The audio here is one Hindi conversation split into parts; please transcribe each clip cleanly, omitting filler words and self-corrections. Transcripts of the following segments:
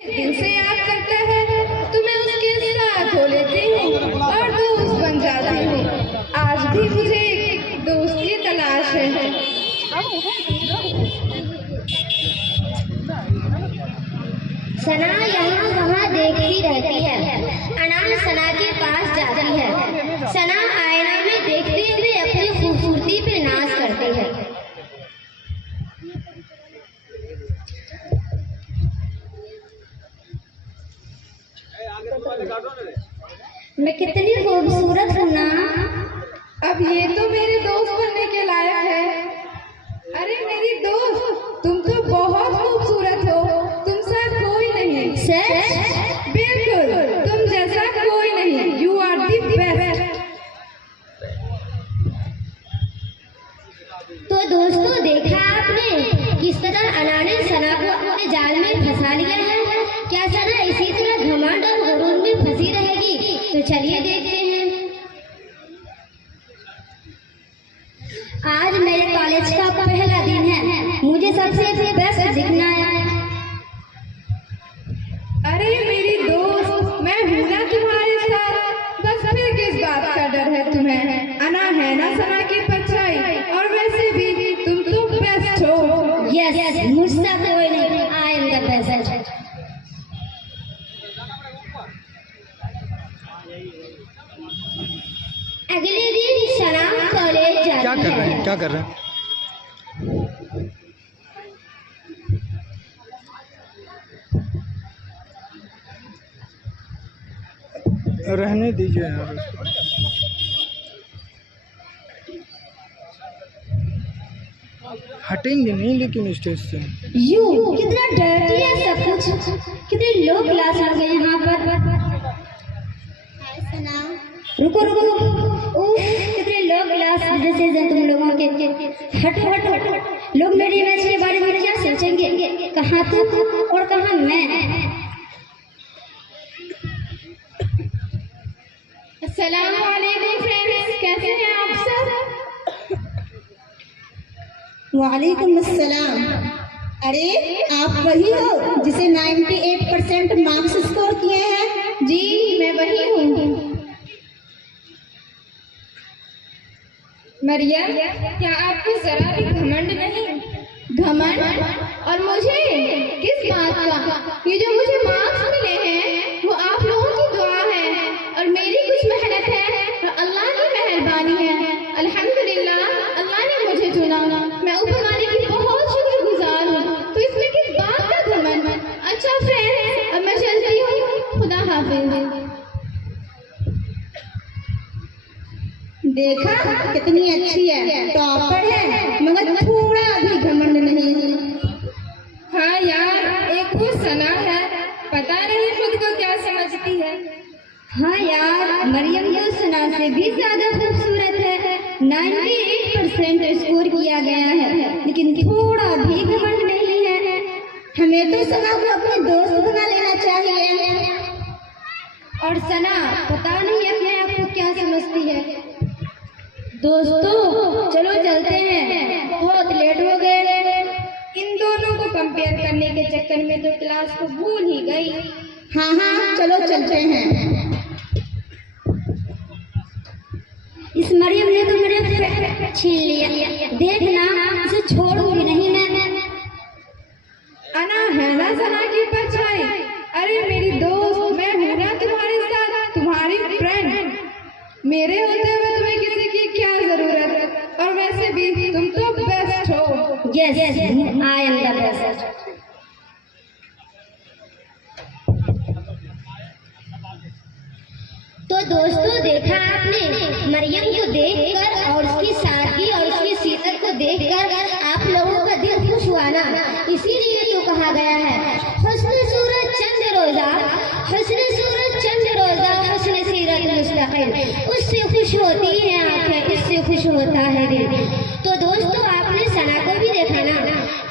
दिल से याद करता है तो मैं उसके साथ हो लेती हूँ और दोस्त बन जाती हूँ। आज भी मुझे एक दोस्त की तलाश है। सना यहाँ वहाँ देखती रहती है। अनान सना के पास जाती है। सना आईना में देखते हुए अपनी खूबसूरती पे नाज करती है। मैं कितनी खूबसूरत हूँ ना। अब ये तो मेरे दोस्त बनने के लायक है। अरे मेरी दोस्त, तुम तो बहुत खूबसूरत हो, तुम सा कोई नहीं। सच? बिल्कुल, तुम जैसा कोई नहीं। You are the best. तो दोस्तों, देखा आपने किस तरह अना ने सना को अपने जाल में फंसा लिया है। क्या सना इसी तरह घमंड और गुरूर में फंसी रहेगी? तो चलिए देखते हैं। आज मेरे कॉलेज का पहला दिन है। मुझे सबसे बेस्ट दिखना है। अरे मेरी दोस्त, मैं हूँ ना तुम्हारे साथ। बस फिर किस बात का डर है तुम्हें? अना है ना सना की परछाई, और वैसे भी तुम तो बेस्ट हो। यस, मुझसे कोई नहीं। I am the best. अगले दिन सना कॉलेज जाती है। क्या कर रहे हैं? रहने दीजिए यार उसको। हटेंगे नहीं लेकिन स्टेज से। यू कितना डर्टी है सब कुछ। कितने लो क्लास लोग हैं यहाँ पर। रुको रुको, कितने लो क्लास ड्रेसेस हैं तुम लोगों के। हटो हटो हटो। लोग मेरी इमेज के बारे में क्या सोचेंगे? कहाँ तुम और कहाँ मैं? अस्सलाम वालेकुम फ्रेंड्स, कैसे हैं आप सब? वालेकुम अस्सलाम। अरे आप वही हो जिसे 98% मार्क्स स्कोर किए हैं? जी मैं वही हूँ। मरियम, क्या आपको जरा भी घमंड नहीं? घमंड? और मुझे किस बात का? ये जो मुझे मार्क्स मिले हैं वो आप लोगों की दुआ है और मेरी कुछ मेहनत है और अल्लाह की मेहरबानी है। अल्हम्दुलिल्लाह, अल्लाह ने मुझे चुना। मैं ऊपर वाले की बहुत शुक्रगुजार हूँ। तो इसमें किस बात का घमंड? अच्छा फ्रेंड्स, अब मैं चलती हूँ। खुदा हाफिज। देखा कितनी अच्छी है, टॉपर है, मगर थोड़ा भी घमंड नहीं। हाँ यार, एक वो सना है, पता नहीं खुद को क्या समझती है। हाँ यार, मरियम तो सना से भी ज्यादा खूबसूरत है। 98% स्कोर किया गया है, लेकिन थोड़ा भी घमंड नहीं है। हमें तो सना को अपने दोस्त बना लेना चाहिए। और सना पता नहीं अपने आप को क्या समझती है। दोस्तों चलो चलते हैं, बहुत लेट हो गए। इन दोनों को कंपेयर करने के चक्कर में तो क्लास को भूल ही गई। हाँ हाँ चलो चलते हैं। इस मरियम ने तो मेरे छीन लिया। देखना, इसे छोड़ूंगी नहीं मैं। अना है ना सना की परछाई। अरे मेरी दोस्त, मैं हूँ ना तुम्हारे साथ, तुम्हारी फ्रेंड। मेरे होते हुए तुम्हें किसी की क्या जरूरत? और वैसे भी तुम तो बेस्ट हो। Yes, I am the best. तो दोस्तों, देखा आपने मरियम को देखकर और उसकी सादगी और उसकी सीरत को देखकर आप लोगों का दिल खुश हुआ ना। इसीलिए तो कहा गया है, हुस्न सूरत चंद रोजा, हुस्न सूरत चंद रोजा, हुस्न सीरत मुस्तकिल। उससे खुश होती है आंखें, इससे खुश होता है दिल। तो दोस्तों, आपने सना को भी देखा ना,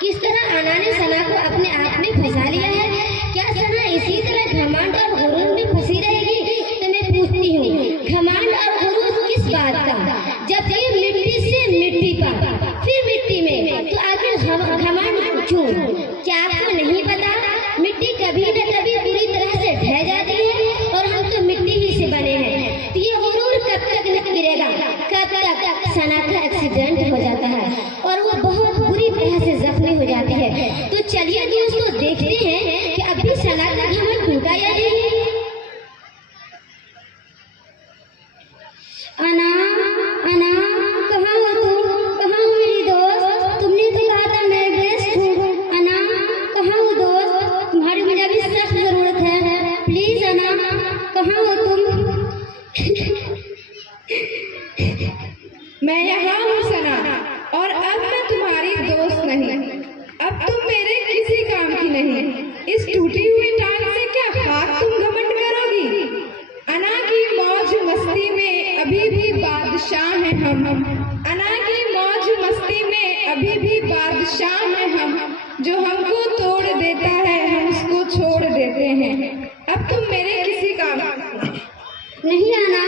किस तरह अना ने सना को अपने आप में फंसा लिया है। क्या सना इसी तरह घमंड और गुरूर में फंसी रहेगी? तो मैं पूछती हूँ, घमंड और गुरूर किस बात का? जब ये मिट्टी से मिट्टी पर, फिर मिट्टी में, तो आखिर घमंड क्यों? क्या आपको नहीं पता? मिट्टी कभी न कभी अब तुम मेरे किसी काम नहीं आना।